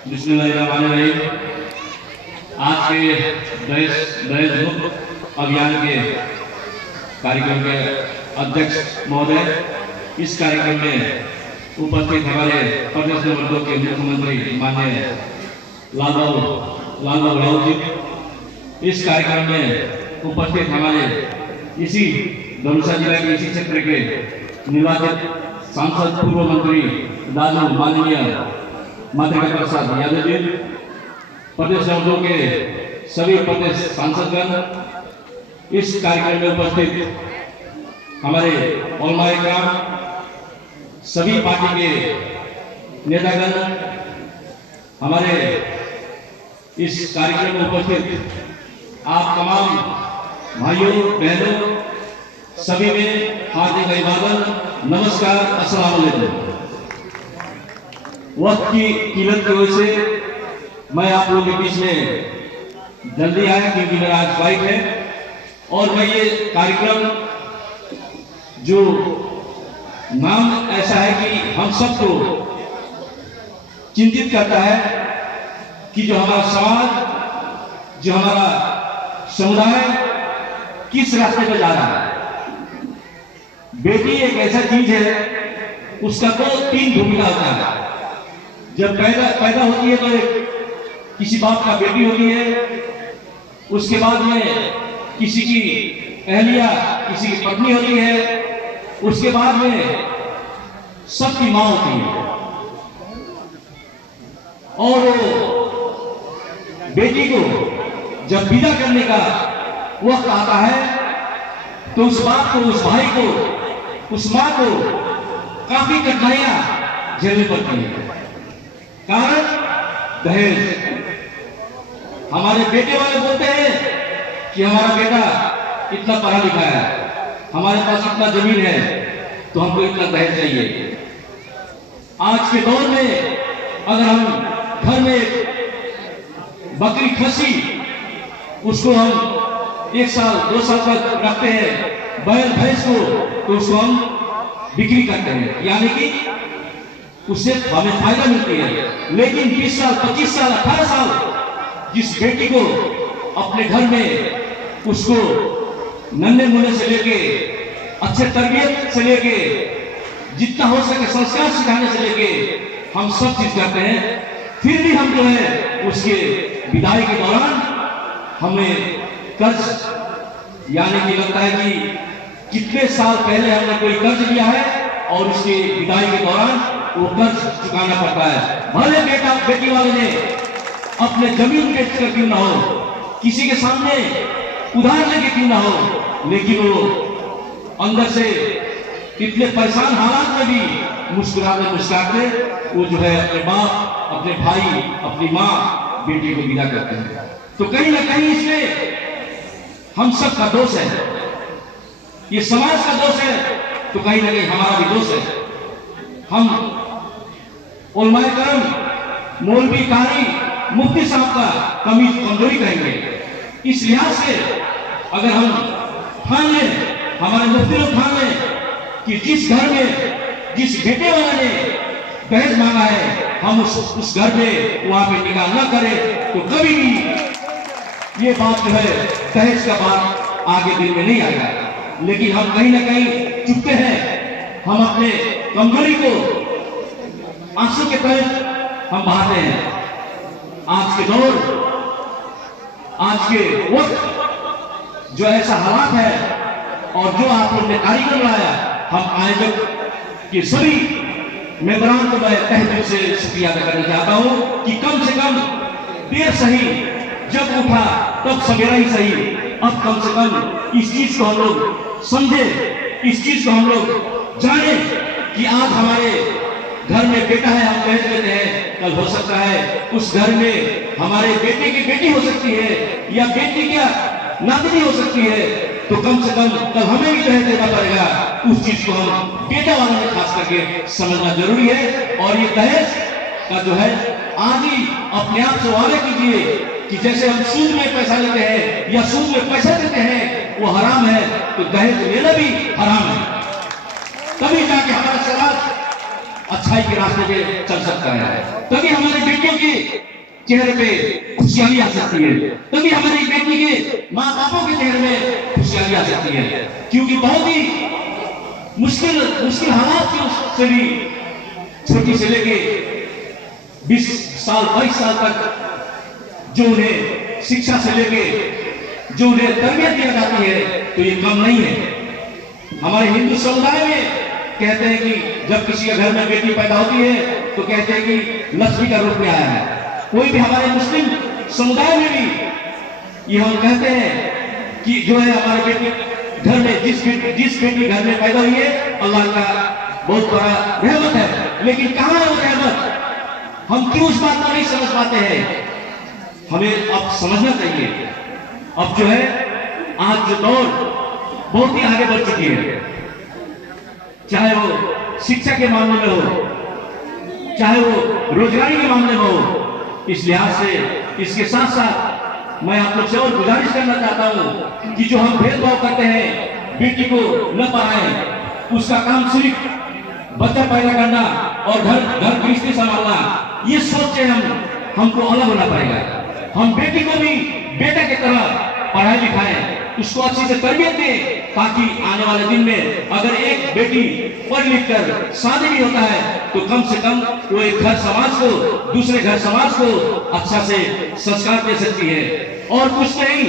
बिस्मिल्लाहिर्रहमानिर्रहीम। आज के दहेज मुक्त अभियान के कार्यक्रम के अध्यक्ष महोदय, इस कार्यक्रम में उपस्थित हमारे प्रदेश नंबर 2 के मुख्यमंत्री माननीय लालबाबू राउत जी, इस कार्यक्रम में उपस्थित हमारे इसी धनुषा जिला के इसी क्षेत्र के निर्वाचित सांसद पूर्व मंत्री दादू माननीय माधव प्रसाद यादव जी, प्रदेश नंबर 2 के सभी प्रदेश सांसदगण, इस कार्यक्रम में उपस्थित हमारे उलमाए किराम, सभी पार्टी के नेतागण, हमारे इस कार्यक्रम में उपस्थित आप तमाम भाइयों बहनों, सभी में हार्दिक अभिवादन, नमस्कार, अस्सलाम वालेकुम। वक्त की किल्लत की वजह से मैं आप लोगों के बीच में जल्दी आया क्योंकि मेरा आज फ्लाइट है और मैं ये कार्यक्रम जो नाम ऐसा है कि हम सबको चिंतित करता है कि जो हमारा समाज, जो हमारा समुदाय किस रास्ते पर जा रहा है। बेटी एक ऐसा चीज है, उसका तो 3 भूमिका होता है। जब पैदा होती है तो किसी बाप का बेटी होती है, उसके बाद में किसी की अहलिया, किसी की पत्नी होती है, उसके बाद में सबकी मां होती है। और बेटी को जब विदा करने का वक्त आता है तो उस बाप को, उस भाई को, उस मां को काफी कठिनाइयां झेलनी पड़ती है। कारण दहेज। हमारे बेटे वाले बोलते हैं कि हमारा बेटा इतना पढ़ा लिखा है, हमारे पास इतना जमीन है, तो हमको इतना दहेज चाहिए। आज के दौर में अगर हम घर में बकरी खसी, उसको हम 1 साल 2 साल तक रखते हैं, बैल भैंस को, तो उसको हम बिक्री करते हैं, यानी कि उससे हमें फायदा मिलती है। लेकिन 20 साल 25 साल 18 साल जिस बेटी को अपने घर में उसको नन्हे मुन्ने से लेके अच्छे तरबियत से लेके जितना हो सके संस्कार सिखाने से लेके हम सब चीज करते हैं, फिर भी हम जो है उसके विदाई के दौरान हमें कर्ज, यानी कि लगता है कि कितने साल पहले हमने कोई कर्ज लिया है और उसके विदाई के दौरान वो कर्ज चुकाना पड़ता है। भले बेटा बेटी वाले ने अपने जमीन बेच कर क्यों ना हो, किसी के सामने उधार लेके क्यों ना हो, लेकिन वो अंदर से इतने परेशान हालात में भी मुस्कुराते मुस्कुराते वो जो है अपने बाप, अपने भाई, अपनी माँ, बेटी को विदा करते हैं। तो कहीं ना कहीं इसमें हम सब का दोष है, ये समाज का दोष है, तो कहीं ना कहीं हमारा भी दोष है। हम उलमाए करम, मौलवी, कारी, मुफ्ती साहब का कमी कमजोरी कहेंगे। इस लिहाज से अगर हम ठान लें, हमारे मुफ्ती लोग ठान लें कि जिस घर में जिस बेटे वाले ने दहेज मांगा है, हम उस घर में वहां पे निकाह न करें, तो कभी भी ये बात जो है दहेज का बात आगे दिल में नहीं आएगा। लेकिन हम कहीं ना कहीं चुपते हैं, हम अपने कमजोरी को आंसू के तहत हम बहाते हैं। आज के दौर, आज के वक्त जो ऐसा हालात है और जो आप लोग ने कार्यक्रम लाया, हम आयोजक के सभी मेंबरान को मैं तहे दिल से शुक्रिया अदा करना चाहता हूं कि कम से कम देर सही, जब उठा तब सवेरा ही सही, अब कम से कम इस चीज को हम लोग समझे, इस चीज को हम लोग जाने कि आज हमारे घर में बेटा है, हम कह देते हैं, कल हो सकता है उस घर में हमारे बेटे की बेटी हो सकती है या बेटी क्या नातनी हो सकती है, तो कम से कम कल हमें भी दहेज देना पड़ेगा। उस चीज को हम बेटा वालों ने खास करके समझना जरूरी है। और ये दहेज का जो है आज ही अपने आप से वादे कीजिए कि जैसे हम सूद में पैसा लेते हैं या सूद में पैसा देते हैं वो हराम है, तो दहेज लेना भी हराम है। तभी जाके हमारा समाज अच्छाई के रास्ते पे चल सकता है, तभी हमारी बेटियों की चेहरे पे खुशहाली आ सकती है, तभी हमारी बेटी के माँ बापों के चेहरे में खुशहाली आ सकती है। क्योंकि बहुत ही मुश्किल हालात से भी छोटी से लेके 20 साल 22 साल तक जो उन्हें शिक्षा से लेके जो उन्हें तरबियत दिया जाती है, तो ये कम नहीं है। हमारे हिंदू समुदाय में कहते हैं कि जब किसी के घर में बेटी पैदा होती है तो कहते हैं कि लक्ष्मी का रूप में आया है। कोई भी हमारे मुस्लिम समुदाय में भी ये हम कहते हैं कि जो है हमारे बेटी घर में जिस बेटी घर में पैदा हुई है, अल्लाह का बहुत बड़ा रहमत है। लेकिन कहाँ है वो रहमत? हम क्यों उस बात को नहीं समझ पाते हैं? हमें अब समझना चाहिए। अब जो है आज जो दौर बहुत ही आगे बढ़ चुकी है, चाहे वो शिक्षा के मामले में हो, चाहे वो रोजगारी के मामले में हो। इस लिहाज से इसके साथ साथ मैं आप लोग से और गुजारिश करना चाहता हूं कि जो हम भेदभाव करते हैं, बेटी को न पढ़ाएं, उसका काम सिर्फ बच्चा पैदा करना और घर गृहस्थी संभालना, ये सोच से हमको अलग होना पड़ेगा। हम बेटी को भी बेटा की तरह पढ़ाई लिखाएं, उसको अच्छी से तरबियत दें, ताकि आने वाले दिन में अगर एक बेटी पढ़ लिख कर शादी भी होता है तो कम से कम वो एक घर समाज को, दूसरे घर समाज को अच्छा से संस्कार दे सकती है। और कुछ नहीं,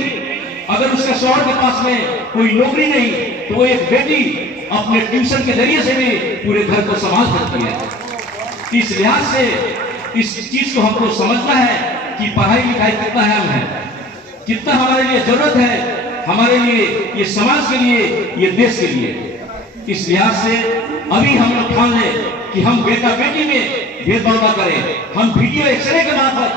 अगर उसका शौहर के पास में कोई नौकरी नहीं तो वो एक बेटी अपने ट्यूशन के जरिए से भी पूरे घर को संभाल सकती है। इस लिहाज से इस चीज को हमको समझना है कि पढ़ाई लिखाई कितना अहम है, कितना हमारे लिए जरूरत है, हमारे लिए, ये समाज के लिए, ये देश के लिए। इस लिहाज से अभी हम लोग ठान लें कि हम बेटा बेटी में भेदभाव न करें। हम वीडियो एक्सरे के मार्फत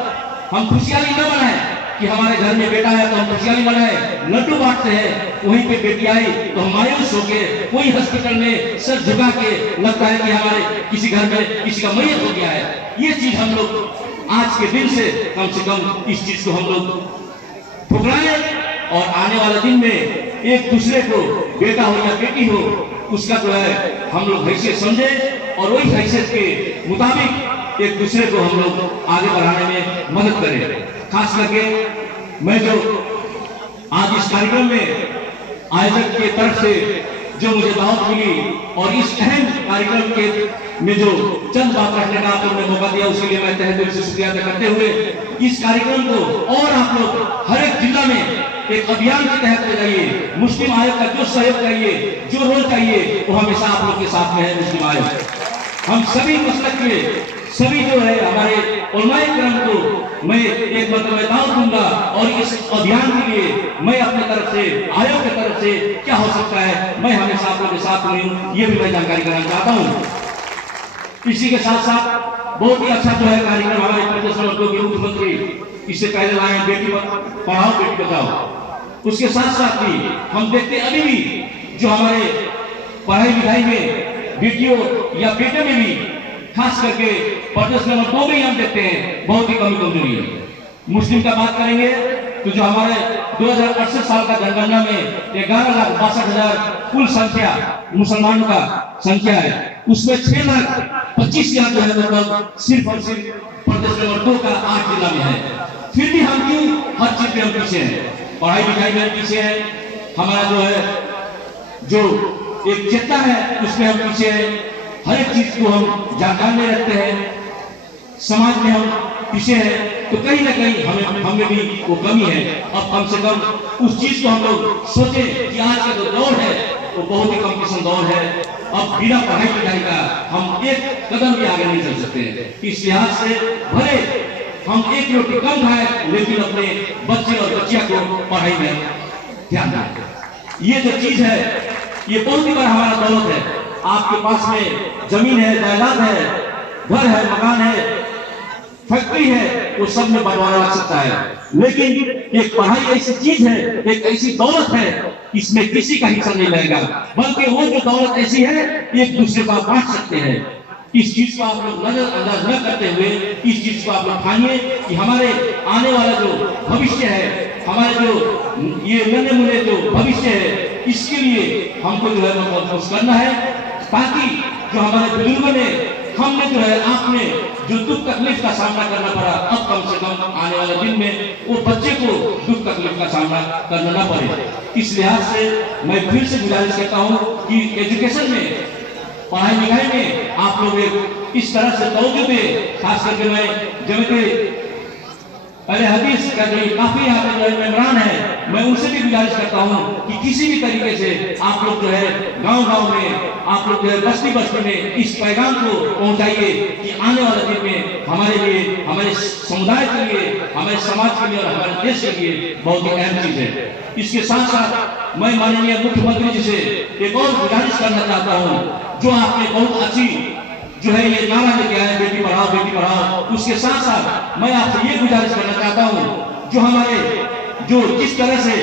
हम खुशहाली न बनाए कि हमारे घर में बेटा है तो हम खुशहाली बनाए, लड्डू बांटते हैं, वहीं पे बेटी आई तो हम मायूस होके कोई हॉस्पिटल में सर झुका के लगता है कि हमारे किसी घर में किसी का मैयत हो गया है। ये चीज हम लोग आज के दिन से कम इस चीज को हम लोग ठुकराएं और आने वाले दिन में एक दूसरे को, बेटा हो या बेटी हो, उसका जो है हम लोग हैसियत समझे और वही हैसियत के मुताबिक एक दूसरे को हम लोग आगे बढ़ाने में मदद करें। खास करके मैं जो आज इस कार्यक्रम में आयोजक के तरफ से जो मुझे दावत मिली और इस अहम कार्यक्रम के में जो चंद बात रखने का आप लोगों ने मौका दिया, उसके लिए मैं तहे दिल से शुक्रिया अदा करते हुए इस कार्यक्रम को और आप लोग हर एक जिला में एक अभियान के तहत ले जाइए। मुस्लिम आयोग का जो सहयोग चाहिए, जो रोल चाहिए, वो हमेशा आप लोग के साथ में है। मुस्लिम आयोग हम सभी मसलक के सभी जो है हमारे उलमाए किराम को मैं एक मतलब मैं दावत दूंगा और इस अभियान के लिए मैं अपनी तरफ से, आयोग की तरफ से क्या हो सकता है, मैं हमेशा आप लोगों के साथ में हूँ, ये भी मैं जानकारी कराना चाहता हूँ। इसी के साथ साथ बहुत ही अच्छा जो है कार्यक्रम हमारे प्रदेश के मुख्यमंत्री इससे पहले लाए, बेटी पढ़ाओ बेटी बचाओ। उसके साथ साथ भी हम देखते अभी भी जो हमारे पढ़ाई लिखाई में बेटियों या बेटे में भी खास करके प्रदेश नंबर 2 में हम देखते हैं बहुत ही कमजोरी है। मुस्लिम का बात करेंगे तो जो हमारे 2068 साल का जनगणना में 11,62,000 कुल संख्या मुसलमानों का संख्या है, उसमें 6,25,000 जो है मतलब सिर्फ और सिर्फ प्रदेश नंबर 2 का 8 जिला में है। फिर भी हम क्यों हर चीज में हम पीछे हैं, पढ़ाई लिखाई में पीछे है, हमारा जो है जो एक चेतना है उसमें हम पीछे हैं, हर एक चीज को हम जानकार में रखते हैं, समाज में हम पीछे हैं, तो कहीं ना कहीं हमें भी वो कमी है। अब कम से कम उस चीज को हम लोग सोचे कि आज का जो दौर है वो बहुत ही कॉम्पिटिशन दौर है। अब बिना पढ़ाई लिखाई का हम एक कदम भी आगे नहीं चल सकते। इस लिहाज से भले हम एक रोटी कम खाएं लेकिन अपने बच्चे और बच्चियों को पढ़ाई में ध्यान दें। ये जो चीज है ये बहुत ही बड़ा हमारा दौलत है। आपके पास में जमीन है, जायदाद है, घर है, मकान है, फैक्ट्री है, वो सब में बंटवारा लग सकता है, लेकिन एक पढ़ाई ऐसी चीज है, एक ऐसी दौलत है, इसमें किसी का हिस्सा नहीं लगेगा, बल्कि वो जो दौलत ऐसी है एक दूसरे को बांट सकते हैं। इस चीज को आप लोग नजरअंदाज न करते हुए इस चीज को आप लोग ठानिए कि हमारे आने वाला जो भविष्य है, हमारे जो ये नन्हे मुन्ने जो भविष्य है, इसके लिए हमको जो है मतलब कोशिश करना है, ताकि जो हमारे बुजुर्गों ने, हमने जो है आपने जो दुख तकलीफ का सामना करना पड़ा, अब कम वाले दिन में वो बच्चे को दुख तकलीफ का सामना करना न पड़े। इस लिहाज से मैं फिर से गुजारिश करता हूँ कि एजुकेशन में, पढ़ाई लिखाई में आप लोग इस तरह से तवज्जो दें। खास करके मैं जब अरे हदीस का जो काफी यहाँ पे जो मेहमान है, मैं उनसे भी गुजारिश करता हूँ कि किसी भी तरीके से आप लोग जो है गांव-गांव में, आप लोग जो है बस्ती-बस्ती में इस पैगाम को पहुंचाइए कि आने वाले दिन में हमारे लिए, हमारे समुदाय के लिए, हमारे समाज के लिए और हमारे देश के लिए बहुत ही अहम चीज है। इसके साथ साथ मैं माननीय मुख्यमंत्री जी से एक और गुजारिश करना चाहता हूँ, जो आपने बहुत अच्छी जो है ये नारा लेके आए बेटी पढ़ाओ, उसके साथ साथ मैं आपसे ये गुजारिश करना चाहता हूँ, जो हमारे जो जिस तरह से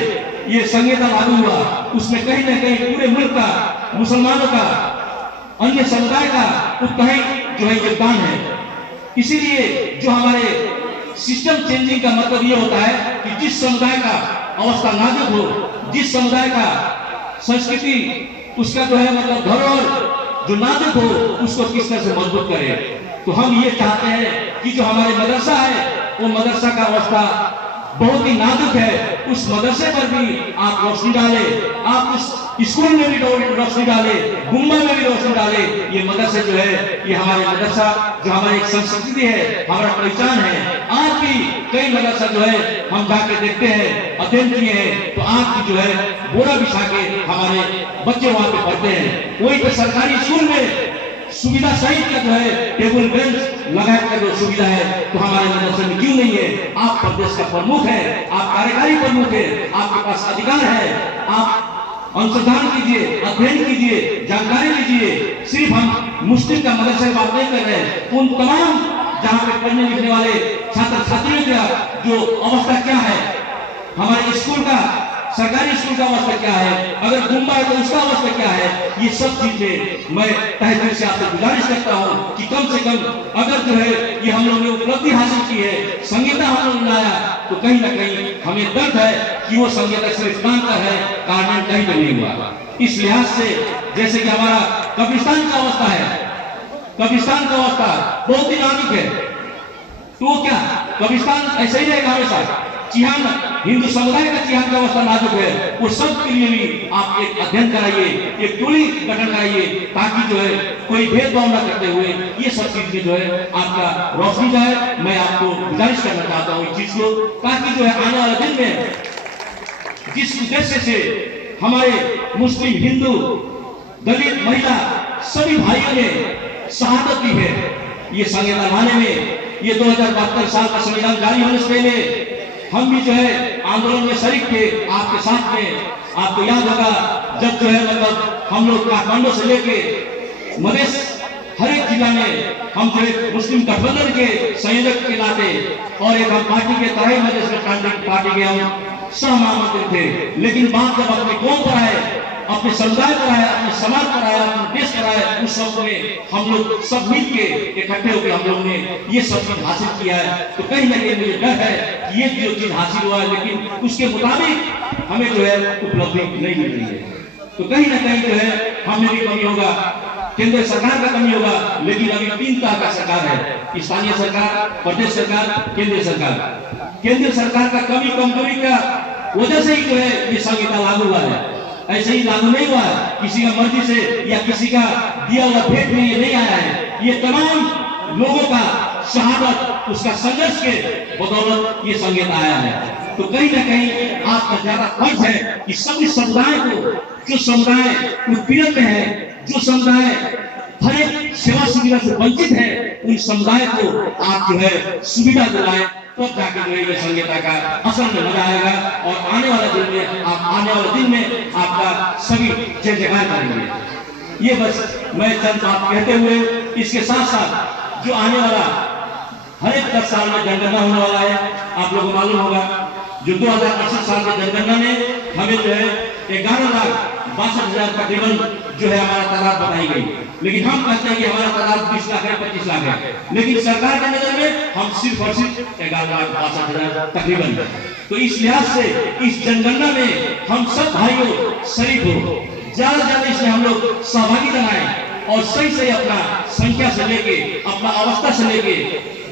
ये संहिता लागू हुआ, उसमें कहीं न कहीं पूरे मुल्क का, मुसलमानों का, अन्य समुदाय का उतना ही जो है योगदान है। इसीलिए जो हमारे सिस्टम चेंजिंग का मतलब ये होता है कि जिस समुदाय का अवस्था नाजुक हो, जिस समुदाय का संस्कृति, उसका जो है मतलब धरोहर जो नाजुक हो, उसको किस तरह से मजबूत करें। तो हम ये चाहते हैं कि जो हमारे मदरसा है, वो मदरसा का अवस्था बहुत ही नाजुक है, उस मदरसे पर भी आप रोशनी डालें, आप उस स्कूल में भी रोशनी डालें, गुम्बा में भी रोशनी डालें। ये मदरसे जो है, ये हमारे मदरसा जो हमारी एक संस्कृति है, हमारा पहचान है। आज भी कई मदरसा जो है हम जाके देखते हैं, अध्ययन किए हैं, तो आज की जो है बोरा बिछा के हमारे बच्चे वहां पे पढ़ते हैं। वही तो सरकारी स्कूल में सुविधा सहित का जो है टेबल बेंच लगाने का जो सुविधा है, तो हमारे मदरसे में क्यों नहीं है? आप प्रदेश का प्रमुख है, आप कार्यकारी प्रमुख है, आपके पास अधिकार है, आप अनुसंधान कीजिए, अध्ययन कीजिए, जानकारी लीजिए। सिर्फ हम मुस्लिम का मदरसा की बात नहीं कर रहे हैं, उन तमाम जहाँ पे पढ़ने लिखने वाले छात्र छात्रियों का जो अवस्था क्या है, हमारे स्कूल का, सरकारी स्कूल का अवस्था क्या है, अगर गुम्बा है तो उसका अवस्था क्या है, ये सब चीजें मैं तहे दिल से आपसे गुजारिश करता हूँ कि कम से कम अगर जो है ये हम लोगों ने उपलब्धि हासिल की है, संहिता हम लोग ने लाया, तो कहीं ना कहीं हमें दर्द है कि वो संहिता सिर्फ नाम का है, कार्यान्वयन कहीं पर नहीं हुआ। इस लिहाज से जैसे कि हमारा कब्रिस्तान का अवस्था है, कब्रिस्तान का अवस्था बहुत ही नाजुक है, तो क्या कब्रिस्तान ऐसे ही रहेगा हमेशा? चिहान, हिंदू समुदाय का चिहान का अवस्था नाजुक है, वो सब के लिए भी आप एक अध्ययन कराइए, एक टोली गठन कराइए, ताकि जो है कोई भेदभाव न करते हुए ये सब चीजें जो है आपका रोशनी जाए। मैं आपको गुजारिश करना चाहता हूँ इस चीज को, ताकि जो है आने वाले दिन में जिस उद्देश्य से हमारे मुस्लिम, हिंदू, दलित, महिला सभी भाइयों ने शहादत दी है, ये संविधान लाने में, ये 2072 साल का संविधान जारी होने से पहले हम भी जो है आंदोलन में शरीक थे आपके साथ में। आपको याद होगा जब जो है मतलब हम लोग काठमांडू से लेके मधेश हर एक जिला में हम जो है मुस्लिम गठबंधन के संयोजक के नाते और एक हम पार्टी के तराई मधेश में पार्टी के हम सह महामंत्री थे, लेकिन बात जब अपने कौम पर आए, अपने समुदाय पर आया, अपने समाज पर आया, अपने देश पर आया, उस सब में हम लोग सब मिल के इकट्ठे होकर हम लोगों ने ये सब चीज हासिल किया है। तो कहीं ना कहीं मुझे डर है कि ये जो चीज हासिल हुआ है, लेकिन उसके मुताबिक हमें जो है उपलब्धि नहीं मिल रही है। तो कहीं ना कहीं जो है हमें भी कमी होगा, केंद्र सरकार का कमी होगा, लेकिन अभी 3 तरह का सरकार है, स्थानीय सरकार, प्रदेश सरकार, केंद्रीय सरकार। केंद्र सरकार का कमी कमजोरी का वजह से ही जो है ये संहिता लागू हुआ है, ऐसे ही लागू नहीं हुआ है, किसी का मर्जी से या किसी का दिया हुआ भेंट में ये नहीं आया है। ये तमाम लोगों का शहादत, उसका संघर्ष के बदौलत ये संहिता आया है। तो कहीं ना कहीं आपका ज्यादा फर्ज है कि सभी समुदाय को, जो समुदाय उत्पीड़न में है, जो समुदाय हर एक सेवा सुविधा से वंचित है, उन समुदाय को आप जो है सुविधा दिलाएं, तो जाके जो है ये संहिता का असल में मजा आएगा और आने वाले दिन में आपका सभी जय जयकार करेंगे। ये बस मैं चंद बात कहते हुए, इसके साथ साथ जो आने वाला हर एक 10 साल में जनगणना होने वाला है, आप लोगों को मालूम होगा, जो 2068 साल की जनगणना में हमें जो है 11,62,000 तकरीबन जो है हमारा तादाद बताई गई, लेकिन हम कहते हैं कि हमारा तादाद 20 लाख है, 25 लाख है, लेकिन सरकार की नजर में हम सिर्फ और सिर्फ 11,62,000 तकरीबन। तो इस लिहाज से इस जनगणना में हम सब भाइयों शरीक हो, ज्यादा से ज्यादा इसमें हम लोग सहभागी बनाएं और सही से अपना संख्या से लेके, अपना अवस्था से लेके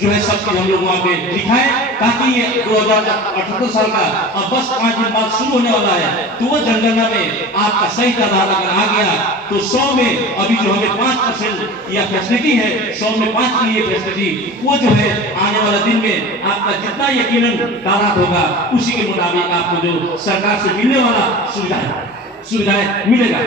जो है सब हम लोग वहां पे दिखाएं ताकि ये 2078 साल का अब बस 5 दिन बाद शुरू होने वाला है, तो वो जनगणना में आपका सही तादाद अगर आ गया तो 100 में अभी जो हमें 5% या फैसिलिटी है, 100 में 5 की ये फैसिलिटी, वो जो है आने वाला दिन में आपका जितना यकीनन तादाद होगा उसी के मुताबिक आपको जो सरकार से मिलने वाला सुविधाएं मिलेगा।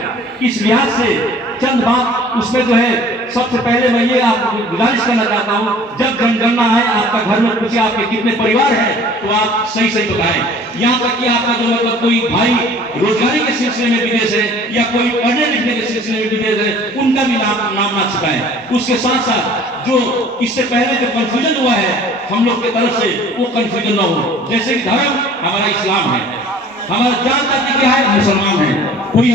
इस लिहाज से चंद बात उसमें जो है, सबसे पहले मैं ये आपको गुजारिश करना चाहता हूँ, जब जनगणना आए आपका घर में पूछे आपके कितने परिवार हैं, तो आप सही बताएं। यहाँ तक कि आपका जो मतलब कोई भाई रोजगारी के सिलसिले में विदेश है या कोई पढ़ने लिखने के सिलसिले में विदेश है, उनका भी नाम ना छिपाएं। उसके साथ साथ जो इससे पहले जो कंफ्यूजन हुआ है हम लोग की तरफ से, वो कंफ्यूजन ना हो। जैसे कि धर्म हमारा इस्लाम है, हमारा जात जाति क्या है, मुसलमान है। कोई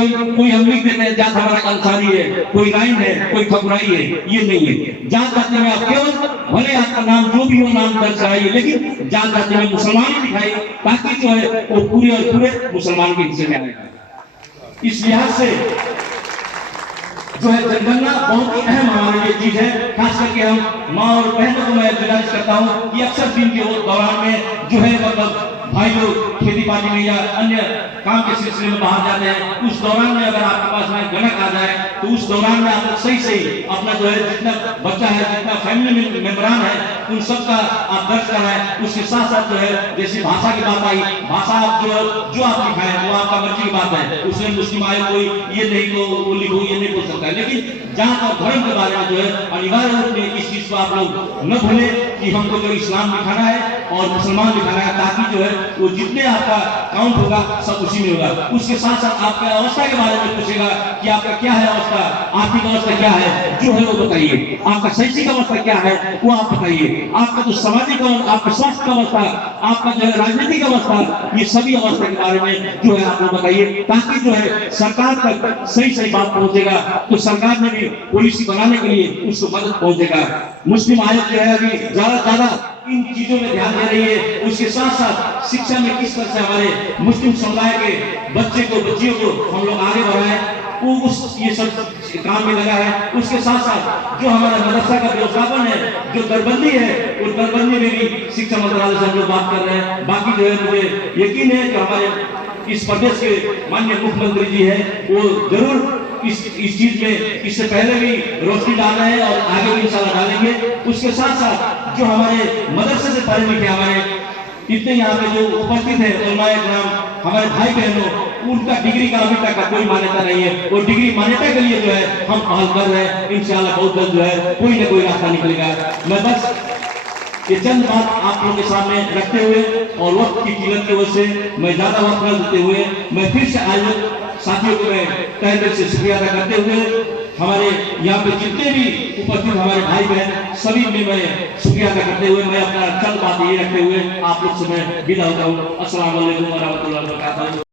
हम लिख देते हैं जात हमारा अंसारी है, कोई राइन है, कोई खबराई है, ये नहीं है। जात जाति में आप केवल भले आपका नाम जो भी हो नाम दर्ज कराइए, लेकिन जात जाति में मुसलमान ही दिखाइए, ताकि जो है वो पूरे और पूरे मुसलमान के हिस्से में आएगा। इस लिहाज से जो है जनगणना बहुत ही अहम हमारे लिए चीज है। खास करके हम माँ और बहनों को मैं गुजारिश करता हूँ कि अक्सर दिन के दौरान में जो है मतलब भाई लोग खेती बाड़ी में या अन्य काम के सिलसिले में बाहर जाते हैं, उस दौरान में अगर आपके पास में गणक आ जाए तो उस दौरान में आप सही अपना जो है जितना बच्चा है, जितना फैमिली मेंबरान है, उन सब का आप दर्ज कराएं। उसके साथ साथ जो है जैसे भाषा की बात आई, भाषा आप जो आप लिखाएं वो आपका मर्जी की बात है, उसमें मुस्लिम आए कोई ये नहीं को वो लिखो ये नहीं बोल सकता है। लेकिन जहाँ पर धर्म के बारे में जो है अनिवार्य रूप में इस चीज को आप लोग न भूलें कि हमको जो इस्लाम लिखाना है और मुसलमान लिखाना है, ताकि जो है वो जितने आपका काउंट होगा सब उसी में होगा। उसके साथ साथ आपके अवस्था के बारे में पूछेगा कि आपका क्या है अवस्था, आर्थिक अवस्था क्या है, जो है वो बताइए। आपका शैक्षिक अवस्था क्या है वो आप बताइए। आपका जो सामाजिक अवस्था, आपका स्वास्थ्य अवस्था, आपका जो है राजनीतिक अवस्था, ये सभी अवस्था के बारे में जो है आप लोग बताइए, ताकि जो है सरकार तक सही बात पहुंचेगा, तो सरकार ने भी पॉलिसी बनाने के लिए उसको मदद पहुंचेगा। मुस्लिम आयोग जो है अभी ज्यादा इन चीजों में ध्यान दे रही है। उसके साथ साथ शिक्षा में किस तरह से हमारे मुस्लिम समुदाय के बच्चियों को हम लोग आगे बढ़ाएं, वो ये सब काम में लगा है। उसके साथ साथ जो हमारा मदरसा का व्यवस्थापन है, जो दरबंदी है, उस दरबंदी में भी शिक्षा मंत्रालय से हम लोग बात कर रहे हैं। बाकी जो है मुझे यकीन है कि हमारे इस प्रदेश के माननीय मुख्यमंत्री जी है वो जरूर इस चीज में इससे पहले भी रोशनी डाल रहे हैं और आगे भी इंशाल्लाह डालेंगे। उसके साथ साथ जो हमारे मदरसे से पढ़े लिखे हमारे इतने यहाँ पे जो उपस्थित है उलमाए किराम, हमारे भाई बहनों, उनका डिग्री का अभी तक कोई मान्यता नहीं है। वो डिग्री मान्यता के लिए जो है हम पहल कर रहे हैं। इंशाल्लाह बहुत जल्द जो है कोई ना कोई रास्ता निकलेगा। मैं बस ये चंद बात आप लोगों के सामने रखते हुए और वक्त की किल्लत की वजह से मैं ज्यादा वक्त न देते हुए मैं फिर से आयोजक साथियों को मैं तहे दिल से शुक्रिया अदा करते हुए हमारे यहाँ पे जितने भी उपस्थित हमारे भाई बहन सभी में मैं शुक्रिया अदा करते हुए मैं अपना चंद बात ये रखते हुए आप लोग से मैं विदा होता हूँ। अस्सलाम वालेकुम व रहमतुल्लाहि व बरकातहू।